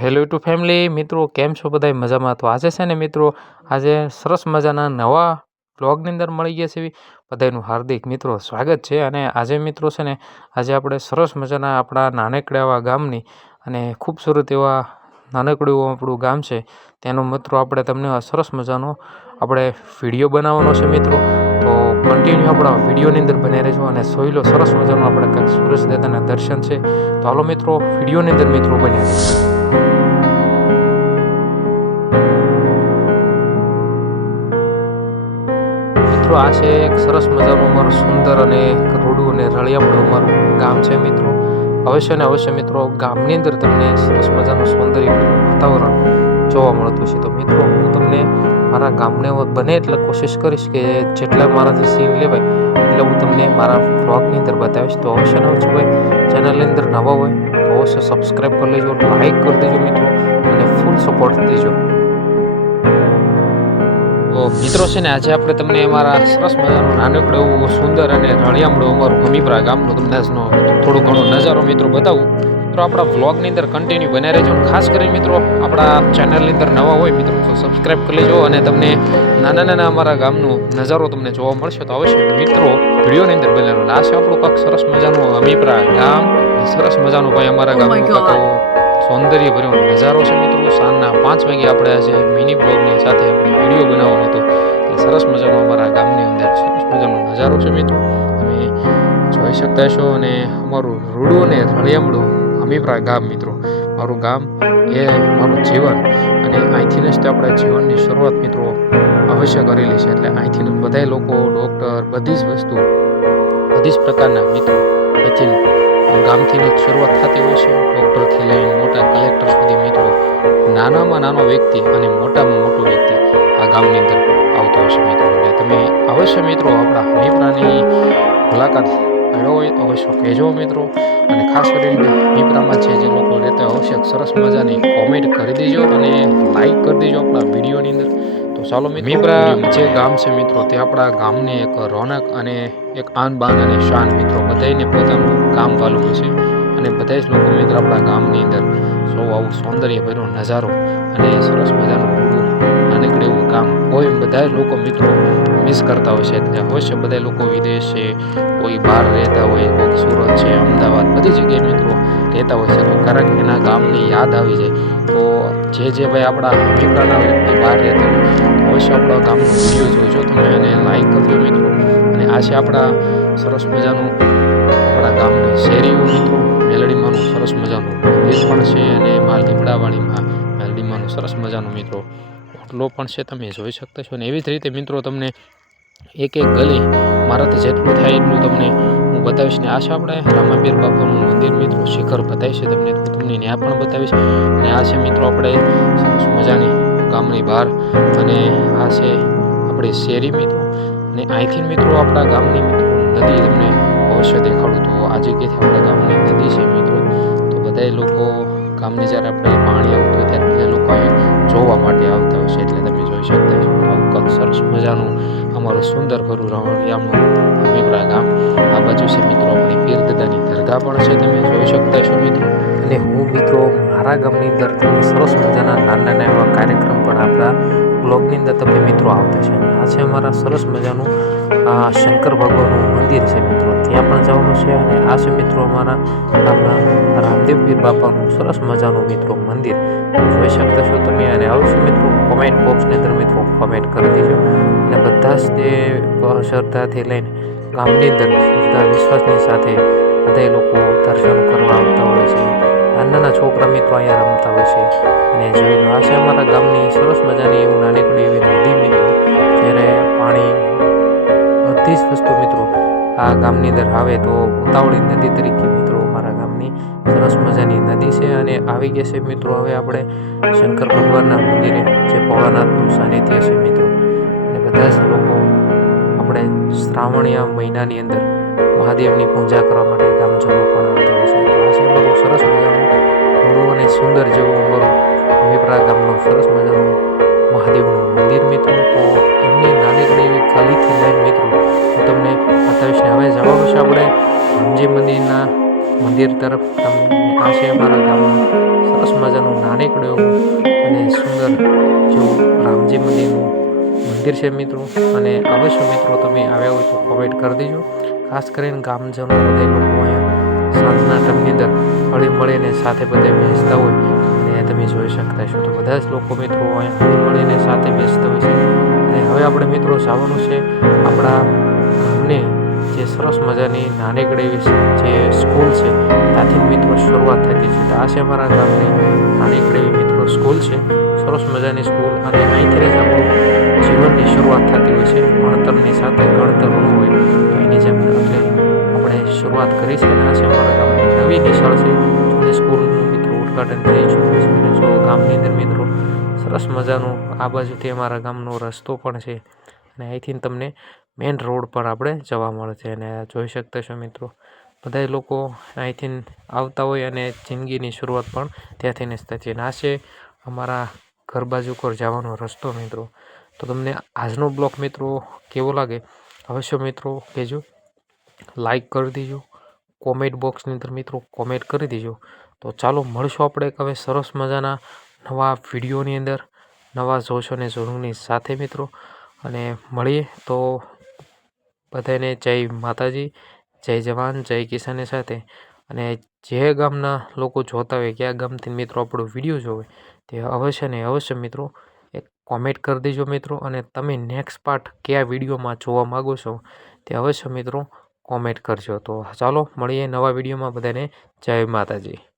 Hello YouTube family મિત્રો, કેમ છો બધા મજામાં? તો આજે છે ને મિત્રો, આજે સરસ મજાના નવા બ્લોગની અંદર મળી ગયા છે. બધાનું હાર્દિક મિત્રો સ્વાગત છે. અને આજે મિત્રો છે ને, આજે આપણે સરસ મજાના આપણા નાનકડા એવા ગામની અને ખૂબસૂરત એવા નાનકડું એવું આપણું ગામ છે તેનો મિત્રો આપણે તમને સરસ મજાનો આપણે વિડીયો બનાવવાનો છે મિત્રો. તો કન્ટિન્યુ આપણા વિડીયોની અંદર બને રહેજો અને જોઈ લો સરસ મજાનું આપણે કંઈક સૂરજ દાદાના દર્શન છે. તો હાલો મિત્રો, વિડીયોની અંદર મિત્રો બન્યા રહેજો. મિત્રો આ છે એક સરસ મજાનું અમારું સુંદર અને રૂડું અને રળિયામણું અમારું ગામ છે મિત્રો. અવશ્ય ને અવશ્ય મિત્રો, ગામની અંદર તમને સરસ મજાનું સૌંદર્ય વાતાવરણ જોવા મળતું છે. તો મિત્રો, હું તમને મારા ગામને બને એટલે કોશિશ કરીશ કે જેટલા મારાથી સીન લેવાય એટલે હું તમને મારા વ્લોગની અંદર બતાવીશ. તો અવશ્ય ને અવશ્ય ભાઈ, ચેનલની અંદર નવા હોય તો અવશ્ય સબસ્ક્રાઈબ કરી લેજો, લાઈક કરી દેજો મિત્રો, અને ફૂલ સપોર્ટ દેજો. તો મિત્રો છે ને, આજે આપણે તમને અમારા સરસ મજાનું નાનકડું એવું સુંદર અને રળિયામણું અમારું હમીપરા ગામનો તમને થોડું ઘણો નજારો મિત્રો બતાવું. મિત્રો આપણા વ્લોગની અંદર કન્ટિન્યુ બન્યા રહેજો. ખાસ કરીને મિત્રો, આપણા ચેનલની અંદર નવા હોય મિત્રો તો સબસ્ક્રાઈબ કરી લેજો, અને તમને નાના અમારા ગામનો નજારો તમને જોવા મળશે. તો અવશ્ય મિત્રો વિડીયોની અંદર બનેલો. આ છે આપણું કાંક સરસ મજાનું હમીપરા ગામ. સરસ મજાનું ભાઈ અમારા ગામનું કાંક સૌંદર્ય ભર્યો નજારો છે મિત્રો. સાંજના 5 વાગે આપણે આજે મિની બ્લોગની સાથે આપણે વિડીયો બનાવવાનો હતો. એટલે સરસ મજાનો અમારા ગામની અંદર સરસ મજાનો નજારો છે મિત્રો, તમે જોઈ શકતા છો. અને અમારું રૂડું અને રળિયામણું હમીપરા ગામ મિત્રો, મારું ગામ એ મારું જીવન, અને અહીંથી જ આપણે જીવનની શરૂઆત મિત્રો અવશ્ય કરેલી છે. એટલે અહીંથી બધા લોકો ડૉક્ટર બધી જ વસ્તુ બધી જ પ્રકારના મિત્રો અહીંથી ગામથી જ શરૂઆત થતી હોય છે. ડૉક્ટરથી લઈને મોટા કલેક્ટર સુધી મિત્રો, નાનામાં નાનો વ્યક્તિ અને મોટામાં મોટો વ્યક્તિ આ ગામની અંદર આવતો હોય છે મિત્રો. એટલે તમે અવશ્ય મિત્રો આપણા હમીપરાની મુલાકાત મેળવો હોય તો અવશ્ય કહેજો મિત્રો. અને ખાસ કરીને હમીપરામાં જે લોકો રહેતા હોય અવશ્ય સરસ મજાની કોમેન્ટ કરી દેજો અને લાઈક કરી દેજો આપણા વિડીયોની અંદર. તો ચાલો મિત્રો, હમીપરા જે ગામ છે મિત્રો, તે આપણા ગામની એક રોનક અને એક આન બાન અને શાન મિત્રો, બધાને પોતાનું ગામ વાલું છે. અને બધા જ લોકો મિત્રો આપણા ગામની અંદર સૌ આવું સૌંદર્ય ભર્યો નજારો અને સરસ મજાનું રૂડું નાનકડું એવું ગામ કોઈ બધા લોકો મિત્રો મિસ કરતા હોય છે. એટલે અવશ્ય બધા લોકો વિદેશ છે, કોઈ બહાર રહેતા હોય, કોઈ સુરત છે, અમદાવાદ, બધી જગ્યાએ મિત્રો રહેતા હોય છે. તો કારણ કે એના ગામની યાદ આવી જાય. તો જે ભાઈ આપણા હમીપરાના વ્યક્તિ બહાર રહેતા હોય અવશ્ય આપણા ગામનો વિડીયો જોજો તમે, અને લાઈક કરજો મિત્રો. અને આ છે આપણા સરસ મજાનું આપણા ગામની શેરીઓ મિત્રો. મેલડીમાંનું સરસ મજાનું મંદિર પણ છે, અને માલ લીમડાવાળીમાં મેલડીમાંનું સરસ મજાનું મિત્રો હોટલો પણ છે, તમે જોઈ શકતા છો. અને એવી જ રીતે મિત્રો તમને એક ગલી મારાથી જેટલું થાય એટલું તમને હું બતાવીશ. ને આ છે આપણે રામાપીર બાપાનું મંદિર મિત્રો, શિખર બતાવીશ તમને ત્યાં પણ બતાવીશ. અને આ છે મિત્રો આપણે સરસ મજાની ગામની બહાર, અને આ છે આપણી શેરી મિત્રો. અને અહીંથી મિત્રો આપણા ગામની મિત્રો નદી તમને અવશ્ય દેખાડું. તો આ જગ્યાએથી આપણા ગામની નદી છે મિત્રો. તો બધા લોકો ગામની જ્યારે આપણે પાણી આવતું હોય ત્યારે બધા લોકો અહીં જોવા માટે આવતા હોય છે. એટલે તમે જોઈ શકતા છો આવું કંઈક સરસ મજાનું અમારું સુંદર ભરું રળિયામણું હમીપરા ગામ. આ બાજુ છે મિત્રો આપણી પીર દાદાની દરગાહ પણ છે, તમે જોઈ શકતા છો મિત્રો. અને હું મિત્રો મારા ગામની અંદર સરસ મજાના નાના એવા કાર્યક્રમ પણ આપણા બ્લોગની અંદર તમને મિત્રો આવતા છે. આ છે અમારા સરસ મજાનું શંકર ભગવાનનું મંદિર છે મિત્રો, ત્યાં પણ જવાનું છે. અને આ છે મિત્રો અમારા ગામના રામદેવ પીર બાપાનું સરસ મજાનું મિત્રો મંદિર, જોઈ શકતા છો તમે. અને અવશ્ય મિત્રો કોમેન્ટ બોક્સની અંદર મિત્રો કોમેન્ટ કરી દેજો. અને બધા જ તે શ્રદ્ધાથી લઈને ગામની અંદર શ્રદ્ધા વિશ્વાસની સાથે બધા લોકો દર્શન કરવા આવતા હોય છે. નાના છોકરા મિત્રો અહીંયા રમતા હોય છે. અને જોઈ લો આ છે અમારા ગામની સરસ મજાની એવું નાનકડી એવી નદી મિત્રો, જ્યારે પાણી બધી જ વસ્તુ મિત્રો આ ગામની અંદર આવે તો ઉતાવળી નદી તરીકે મિત્રો અમારા ગામની સરસ મજાની નદી છે. અને આવી ગયા છે મિત્રો હવે આપણે શંકર ભગવાનના મંદિરે, જે ભોળાનાથનું સાનિધ્ય છે મિત્રો. અને બધા જ લોકો આપણે શ્રાવણીયા મહિનાની અંદર મહાદેવની પૂજા કરવા માટે ગામજનો પણ આવતા હોય છે. આ છે અમારું સરસ મજાનું થોડું અને સુંદર જેવું અમારું હમીપરા ગામનું સરસ મજાનું મહાદેવનું મંદિર મિત્રો. તો એમની નાનકડી એવી ગલીથી લઈને મિત્રો હું તમને બતાવીશ. ને હવે જવાનું છે આપણે રામજી મંદિરના મંદિર તરફ તમે આ છે અમારા ગામનું સરસ મજાનું નાનકડું એવું અને સુંદર જેવું રામજી મંદિરનું મંદિર છે મિત્રો. અને અવશ્ય મિત્રો તમે આવ્યા હોય તો કોમેન્ટ કરી દેજો. ખાસ કરીને ગામજનો બધા લોકો અહીંયા સાંજના ટાઈમની અંદર હળી મળીને સાથે બધા બેસતા હોય અને તમે જોઈ શકતા છો. તો બધા જ લોકો મિત્રો અહીંયા હળી મળીને સાથે બેસતા હોય છે. અને હવે આપણે મિત્રો જવાનું છે આપણા ગામને જે સરસ મજાની નાનકડી એવી જે સ્કૂલ છે ત્યાંથી મિત્રો શરૂઆત થતી છે. તો આ છે અમારા ગામની નાનકડી એવી મિત્રો સ્કૂલ છે, સરસ મજાની સ્કૂલ. અને અહીંથી જ આપણું જીવનની શરૂઆત થતી હોય છે. ભણતરની સાથે ગણતર ન હોય તો એની જેમ એટલે આપણે શરૂઆત કરી છે. અને આ છે અમારા ગામની નવી નિશાળ છે, જૂની સ્કૂલનું મિત્રો ઉદ્ઘાટન થઈ ચૂક્યું છે. અને જો ગામની અંદર મિત્રો સરસ મજાનું આ બાજુથી અમારા ગામનો રસ્તો પણ છે અને અહીંથી તમને મેઇન રોડ પર આપણે જવા મળે છે. અને જોઈ શકતા છો મિત્રો બધા લોકો અહીંથી આવતા હોય અને જિંદગીની શરૂઆત પણ ત્યાંથી જ થતી. અને આ છે અમારા ઘર બાજુ પર જવાનો રસ્તો મિત્રો. તો તમને આજનો બ્લોગ મિત્રો કેવો લાગે અવશ્ય મિત્રો કહેજો, લાઈક કરી દેજો, કોમેન્ટ બોક્સની અંદર મિત્રો કોમેન્ટ કરી દેજો. તો ચાલો મળશું આપણે હવે સરસ મજાના નવા વિડીયોની અંદર નવા જોશ અને જોરુંની સાથે મિત્રો. અને મળીએ તો બધાને જય માતાજી, જય જવાન, જય કિસાનની સાથે. અને જે ગામના લોકો જોતા હોય કયા ગામથી મિત્રો આપણો વિડીયો જોવે તે અવશ્ય ને અવશ્ય મિત્રો એક કોમેન્ટ કરી દેજો મિત્રો. અને તમે નેક્સ્ટ પાર્ટ કયા વિડીયોમાં જોવા માગો છો તે અવશ્ય મિત્રો કોમેન્ટ કરજો. તો ચાલો મળીએ નવા વિડીયોમાં. બધાને જય માતાજી.